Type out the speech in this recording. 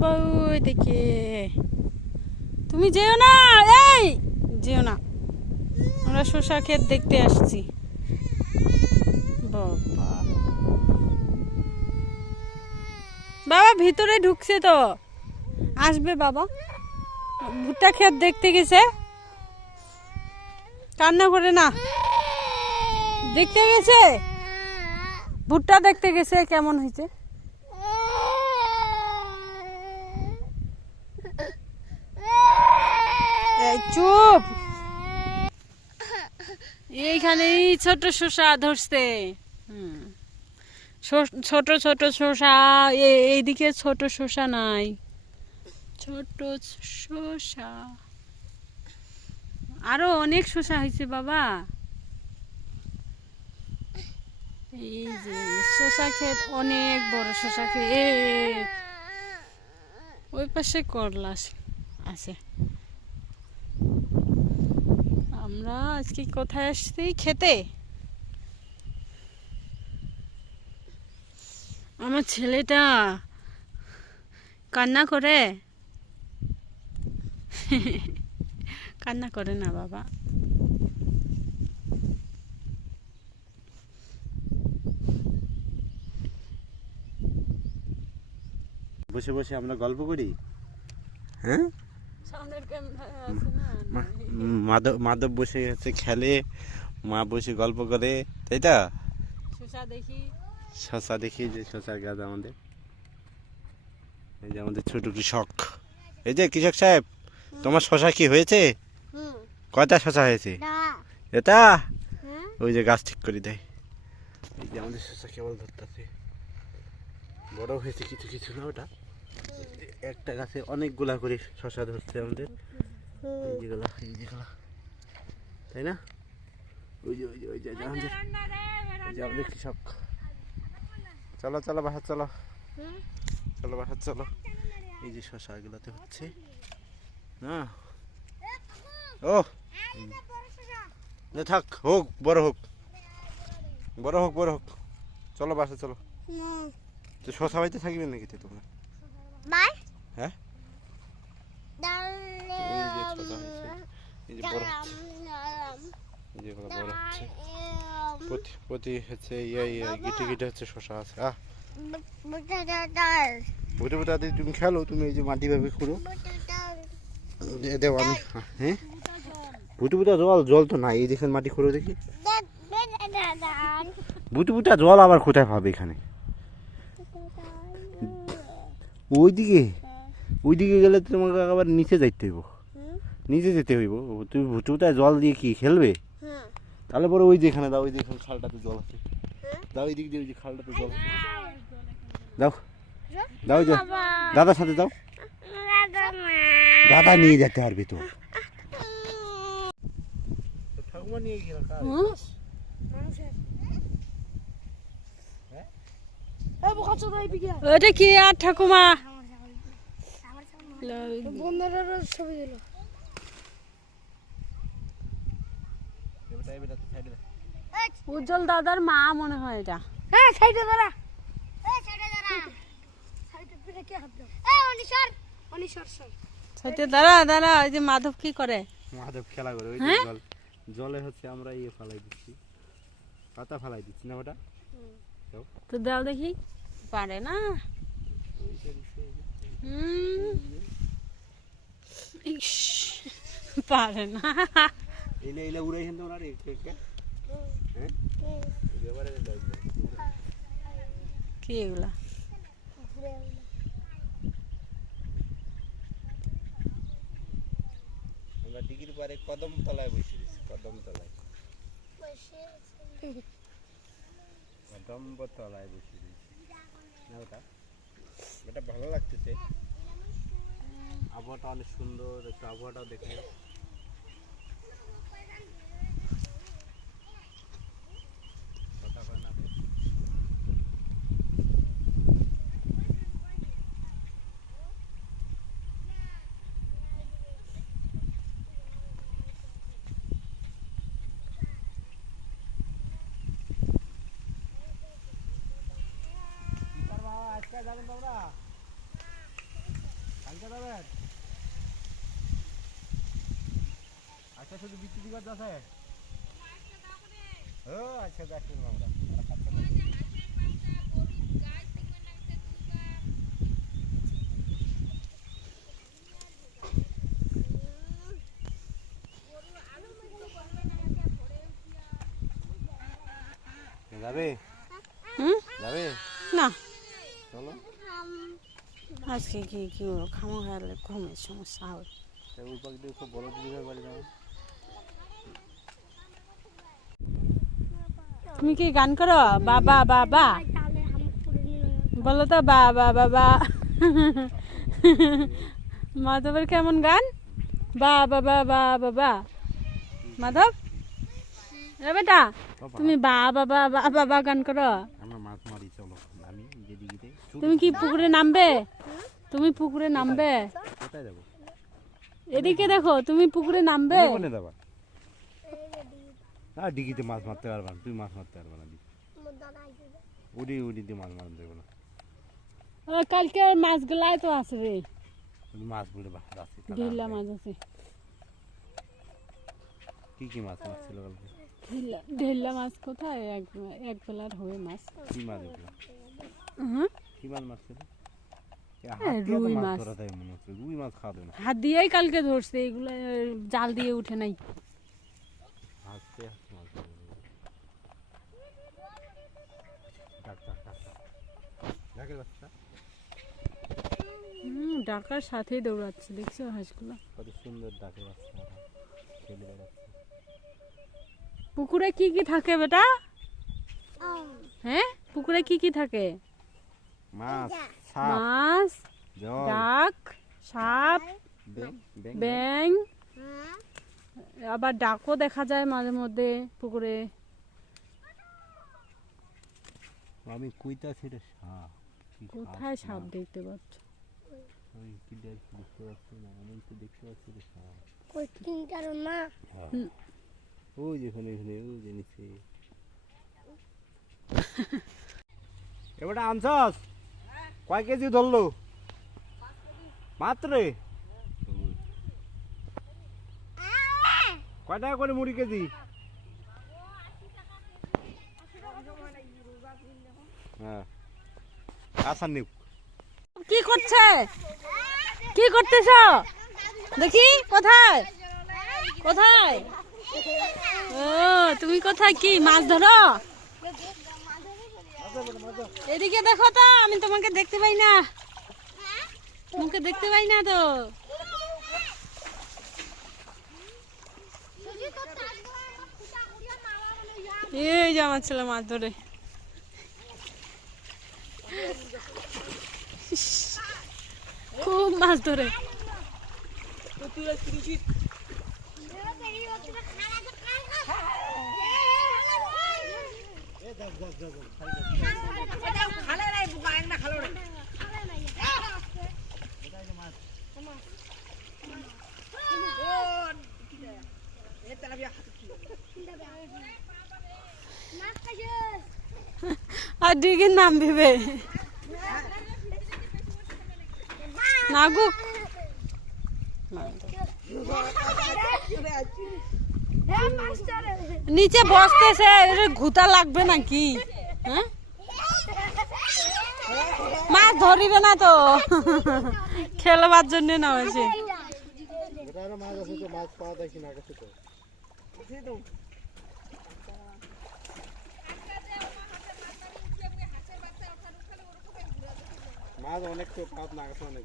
বাবা ওই দেখে তুমি যেও না, এই যেও না, আমরা শসা ক্ষেত দেখতে আসছি। বাবা বাবা ভিতরে ঢুকছে তো, আসবে বাবা। ভুট্টা ক্ষেত দেখতে গেছে, কান্না করে না, দেখতে গেছে, ভুট্টা দেখতে গেছে কেমন হয়েছে। চুপ, এইখানেই ছোট শসা ধরছে। ছোট ছোট শসা, এইদিকে ছোট শসা নাই, ছোট শসা আরো অনেক শসা হয়েছে বাবা। এই যে শসা ক্ষেত, অনেক বড় শসা ক্ষেত, ওই পাশে করলা আছে। আমরা আজকে কোথায় আসছি? খেতে। আমার ছেলেটা কান্না করে, কান্না করে না বাবা। বসে বসে আমরা গল্প করি। হ্যাঁ, মাধব বসে হচ্ছে খেলে, মা বসে গল্প করে, তাই তো? শসা দেখি, যে শসার গাছ আমাদের, এই যে আমাদের ছোট কৃষক। এই যে কৃষক সাহেব, তোমার শসা কি হয়েছে? কয়টা শসা হয়েছে? এটা ওই যে গাছ ঠিক করে দেয়। এই যে আমাদের শসা কেবল ধরতেছে, বড় হয়েছে কিছু কিছু না, ওটা একটা গাছে অনেকগুলা করে শসা ধরছে আমাদের। এই যেগুলা, এই যেগুলা, তাই না? ওই যে ওই যে ওই যে আমাদের, এই যে আমাদের কৃষক। চলো চলো বাসা চলো, চলো বাসা চলো। এই যে শসা এগুলাতে হচ্ছে না, ও থাক, হোক বড় হোক, বড় হোক, বড় হোক, চলো বাসা চলো। তো শসা বাড়িতে থাকবে নাকি তোমরা? হ্যাঁ, ওই যে ছোট হয়েছে, এই যে বড় হচ্ছে, এই যে বড় হচ্ছে, প্রতি হচ্ছে গিটে গিটে হচ্ছে শসা আছে। বুটে বুটা দিয়ে তুমি খেলো, তুমি এই যে মাটি ভাবে খুঁড়ো, দেও আমি। হ্যাঁ, বুটে বুটা জল, জল তো নাই, এই দেখেন মাটি খুঁড়ো দেখি। বুটে বুটা জল আবার কোথায় পাবে এখানে? ওইদিকে, ওইদিকে গেলে তোমাকে আবার নিচে যাইতে হইব, নিচে যেতে হইব। তুমি ভুটুটায় জল দিয়ে কি খেলবে? তাহলে পরে ওই যেখানে দাও, ওই যেখানে খালটাতে জল আছে, দাও ওই দিক দিয়ে, ওই যে খালটাতে জল আছে, দাও দাও, যে দাদার সাথে দাও, দাদা নিয়ে যেতে পারবে তো। ঠাকুমা নিয়ে গেল ওটা কি আর ঠাকুমা ছবি দিল। উজ্জ্বল দাদার মা মনে হয় এটা। হ্যাঁ, সাইডে দাঁড়া, সাইডে দাঁড়া, সাইডে কে হাত দাও, অনিশর, অনিশর স্যার সাইডে দাঁড়া, দাঁড়া। ওই যে মাধব কি করে? মাধব খেলা করে, ওই জল, জলে হচ্ছে আমরা ইয়ে ফালাই দিচ্ছি, পাতা ফালাই দিচ্ছি না ওটা। তো দাও দেখি, পারে না। পারে না, এলে এলে উড়াই হেন তোমরা রে কে? হ্যাঁ, এবারে দাও কি এগুলা? আমরা ডিগির পারে কদম তলায় বসে আছি, কদম তলায়, কদম তলায় বসে আছি না, ওটা এটা ভালো লাগতেছে, আবহাওয়াটা অনেক সুন্দর, একটু আবহাওয়াটাও দেখে। কালকে যাবেন? আচ্ছা শুধু বিক্রি করতে আছে? ও আচ্ছা দেখুন আমরা। যাবে? হুম যাবে? না চলো। আজকে কি কি খামো খেলে ঘুমের সমস্যা হবে। ওই পাখ দিয়ে খুব বড় দিদিভাই বাড়ি যাবে। তুমি কি গান করো? বাবা বাবা তাহলে আমি করে নিলাম। বলো তো বাবা বাবা। মাধবের কেমন গান? বা বাবা বা বাবা মাধব এ বেটা তুমি বা বাবা বা বাবা গান করো। আমরা মাছ মারি চলো আমি যেদিকে। তুমি কি পুকুরে নামবে? তুমি পুকুরে নামবে? কোথায় যাবো? এদিকে দেখো তুমি পুকুরে নামবে? কোনে যাবা? না ডিগিতে মাছ মারতে পারবা না, তুই মাছ মারতে পারবা না। আমার দাদা আইছে। উড়ি দিয়ে মাছ মারতে দেবো না। কালকে মাছগুলাই তো আসবে, তুমি মাছ বুড়ে বাহ আছে। ঢিলা মাছ আছে। কি কি মাছ মারছিল কালকে? ঢিলা মাছ কোথায়? এক বেলার হবে মাছ। কি মাছ এগুলো? হুম কি মাছ মারছিল? রুই মাছ। ধরা তাই মনে হচ্ছে রুই মাছ খাওয়া না। হাত দিয়েই কালকে ধরছে, এগুলো জাল দিয়ে উঠে নাই। হাতে মাছ ধরে। ডাক ডাক ডাক ডাক। ডাকের বাচ্চা ডাকার সাথেই দৌড়াচ্ছে, দেখছো হাঁসগুলো? কত সুন্দর ডাকে বাচ্চা খেলে বেড়াচ্ছে। পুকুরে কি কি থাকে বেটা? হ্যাঁ পুকুরে কি কি থাকে? মাছ, সাপ, মাছ, জল, ডাক, সাপ, ব্যাং। ব্যাং, আবার ডাকও দেখা যায় মাঝে মধ্যে পুকুরে। আমি কইতাছি রে সাপ। কি কোথায় সাপ না? দেখতে পাচ্ছ? ওই কি দেখতে পাচ্ছি না, আমি তো দেখতে পাচ্ছি রে সাপ। কই তিনটার না। হ্যাঁ। ওই যে ওখানে ওই যে নিচে। এবারে আনছস কয় কেজি ধরলো? মাত্র কয় টাকা করে মুড়ি কেজি? হ্যাঁ আচ্ছা নিউ। কি করছে? কি করতেছ? দেখি কোথায় কোথায়? ও তুমি কোথায় কি মাছ ধরো? এদিকে দেখো তো, আমি তোমাকে দেখতে পাই না। তোমাকে দেখতে পাই না তো। এই যে আমার ছেলে মাছ ধরে। খুব মাছ ধরে। আর ডিগির নাম দিবে নাগুক। নিচে বসতেছে, ঘুতা লাগবে নাকি? হ্যাঁ মাছ ধরিবে না তো, খেলবার জন্য না হয়েছে। মাছ পাওয়া যায় কিনা তো মাছ অনেক তো পাত না অনেক